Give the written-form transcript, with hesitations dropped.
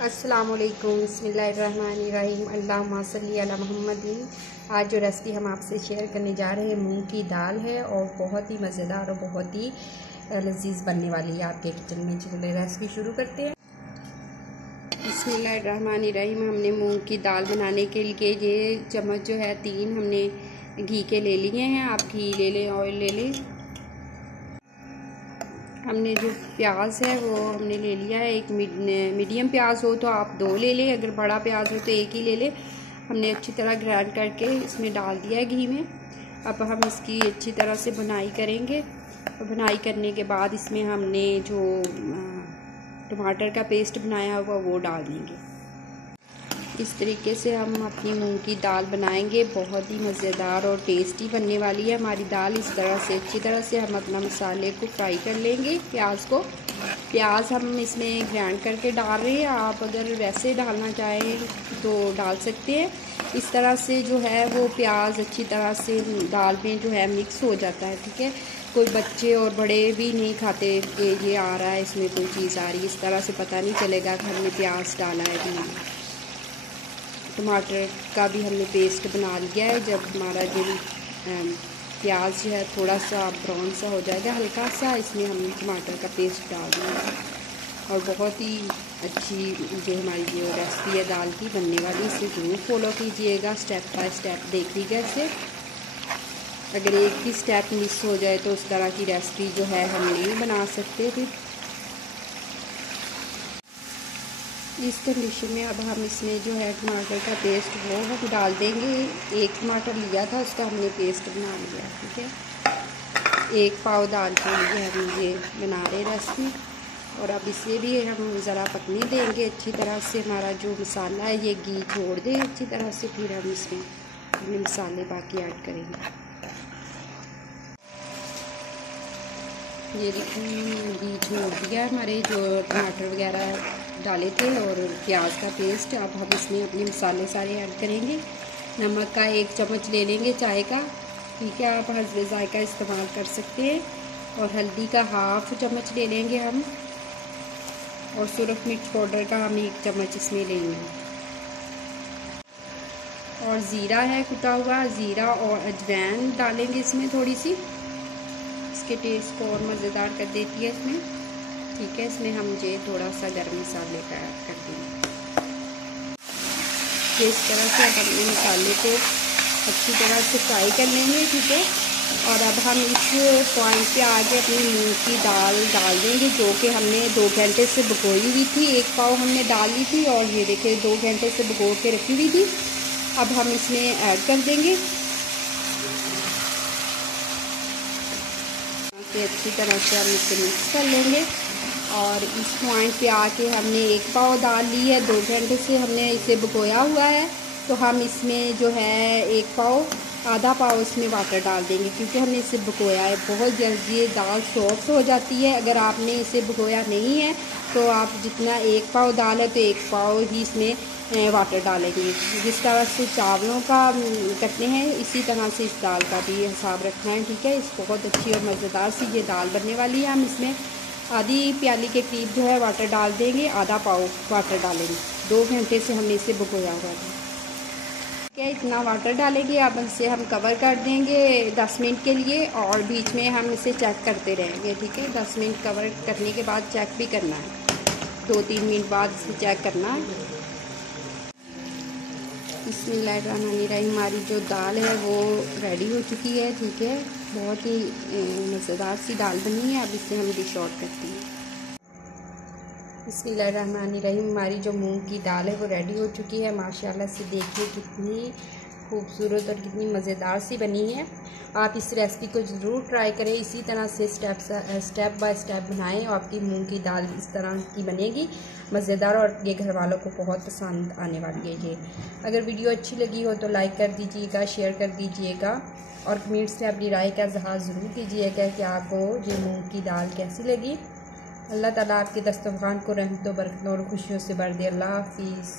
अस्सलामुअलैकुम बिस्मिल्लाहिर्रहमानिर्रहीम अल्लाहुम्मा सल्ली अला मुहम्मदिन। आज जो रेसिपी हम आपसे शेयर करने जा रहे हैं मूंग की दाल है और बहुत ही मज़ेदार और बहुत ही लजीज बनने वाली है आपके किचन में। चलिए रेसिपी शुरू करते हैं। बिस्मिल्लाहिर्रहमानिर्रहीम। हमने मूंग की दाल बनाने के लिए ये चम्मच जो है 3 हमने घी के ले लिए हैं। आप घी ले लें, ऑयल ले लें। हमने जो प्याज है वो हमने ले लिया है। एक मीडियम प्याज हो तो आप 2 ले लें, अगर बड़ा प्याज हो तो 1 ही ले लें। हमने अच्छी तरह ग्राइंड करके इसमें डाल दिया है घी में। अब हम इसकी अच्छी तरह से भुनाई करेंगे। भुनाई करने के बाद इसमें हमने जो टमाटर का पेस्ट बनाया हुआ वो डाल देंगे। इस तरीके से हम अपनी मूंग की दाल बनाएंगे। बहुत ही मज़ेदार और टेस्टी बनने वाली है हमारी दाल। इस तरह से अच्छी तरह से हम अपना मसाले को फ्राई कर लेंगे। प्याज हम इसमें ग्राइंड करके डाल रहे हैं। आप अगर वैसे डालना चाहें तो डाल सकते हैं। इस तरह से जो है वो प्याज अच्छी तरह से दाल में जो है मिक्स हो जाता है। ठीक है, कोई बच्चे और बड़े भी नहीं खाते कि ये आ रहा है, इसमें कोई चीज़ आ रही है। इस तरह से पता नहीं चलेगा कि हमने प्याज डाला है कि नहीं। टमाटर का भी हमने पेस्ट बना लिया है। जब हमारा जो प्याज जो है थोड़ा सा ब्राउन सा हो जाएगा हल्का सा, इसमें हमने टमाटर का पेस्ट डाल दिया और बहुत ही अच्छी जो हमारी जो रेसिपी है दाल की बनने वाली, इसे ज़रूर फॉलो कीजिएगा। स्टेप बाय स्टेप देखिएगा इसे। अगर एक भी स्टेप मिस हो जाए तो उस तरह की रेसिपी जो है हम नहीं बना सकते। फिर इस कंडीशन में अब हम इसमें जो है टमाटर का पेस्ट वो हम डाल देंगे। 1 टमाटर लिया था, उसका हमने पेस्ट बना लिया। ठीक है, 1 पाव दाल के लिए हम ये बना रहे रेसिपी। और अब इसे भी हम ज़रा पकने देंगे अच्छी तरह से। हमारा जो मसाला है ये घी छोड़ दे अच्छी तरह से, फिर हम इसमें अपने मसाले बाकी ऐड करेंगे। ये देखिए घी छोड़ दिया हमारे जो टमाटर वगैरह डाले थे और प्याज का पेस्ट। अब हम इसमें अपने मसाले सारे ऐड करेंगे। नमक का 1 चम्मच ले लेंगे चाय का। ठीक है, आप हस्बे जायका इस्तेमाल कर सकते हैं। और हल्दी का 1/2 चम्मच ले लेंगे हम। और सुरख मिर्च पाउडर का हम 1 चम्मच इसमें लेंगे। और ज़ीरा है कुटा हुआ, ज़ीरा और अजवाइन डालेंगे इसमें थोड़ी सी, इसके टेस्ट को और मज़ेदार कर देती है इसमें। ठीक है, इसमें हम ये थोड़ा सा गर्म मसाले का ऐड कर देंगे। तो इस तरह से अब अपने मसाले को अच्छी तरह से फ्राई कर लेंगे। ठीक है, और अब हम इस पॉइंट पे आगे अपनी मूंग की दाल डाल देंगे जो कि हमने 2 घंटे से भिगोई हुई थी। 1 पाव हमने डाली थी और ये देखिए 2 घंटे से भिगो के रखी हुई थी। अब हम इसमें ऐड कर देंगे। अच्छी तरह से हम इसे मिक्स कर लेंगे। और इस पॉइंट पे आके हमने 1 पाव दाल ली है, 2 घंटे से हमने इसे भिगोया हुआ है। तो हम इसमें जो है 1 पाव आधा पाव इसमें वाटर डाल देंगे क्योंकि हमने इसे भिगोया है। बहुत जल्दी ये दाल सॉफ्ट हो जाती है। अगर आपने इसे भिगोया नहीं है तो आप जितना 1 पाव दाल है तो 1 पाव ही इसमें वाटर डालेंगे। जिस तरह से चावलों का करते हैं इसी तरह से इस दाल का भी हिसाब रखना है। ठीक है, इस बहुत अच्छी और मज़ेदार सी ये दाल बनने वाली है। हम इसमें आधी प्याली के करीब जो है वाटर डाल देंगे, आधा पाव वाटर डालेंगे। 2 घंटे से हमने इसे भिगोया हुआ था। क्या इतना वाटर डालेंगे। अब इसे हम कवर कर देंगे 10 मिनट के लिए और बीच में हम इसे चेक करते रहेंगे। ठीक है, 10 मिनट कवर करने के बाद चेक भी करना है। 2-3 मिनट बाद इसे चेक करना है। बिस्मिल्लाहिर्रहमानिर्रहीम। हमारी जो दाल है वो रेडी हो चुकी है। ठीक है, बहुत ही मज़ेदार सी दाल बनी है। अब इसे हम डिश आउट करते हैं। बिस्मिल्लाहिर्रहमानिर्रहीम। हमारी जो मूंग की दाल है वो रेडी हो चुकी है। माशाल्लाह से देखिए कितनी खूबसूरत और कितनी मज़ेदार सी बनी है। आप इस रेसिपी को ज़रूर ट्राई करें। इसी तरह से स्टेप बाय स्टेप बनाएं और आपकी मूंग की दाल इस तरह की बनेगी मज़ेदार और ये घर वालों को बहुत पसंद आने वाली है। ये अगर वीडियो अच्छी लगी हो तो लाइक कर दीजिएगा, शेयर कर दीजिएगा और कमेंट्स में अपनी राय का इज़हार ज़रूर कीजिएगा कि आपको ये मूंग की दाल कैसी लगी। अल्लाह ताला आपके दस्तरखान को रहमतों बरकतों और खुशियों से भर दे। अल्लाह हाफिज़।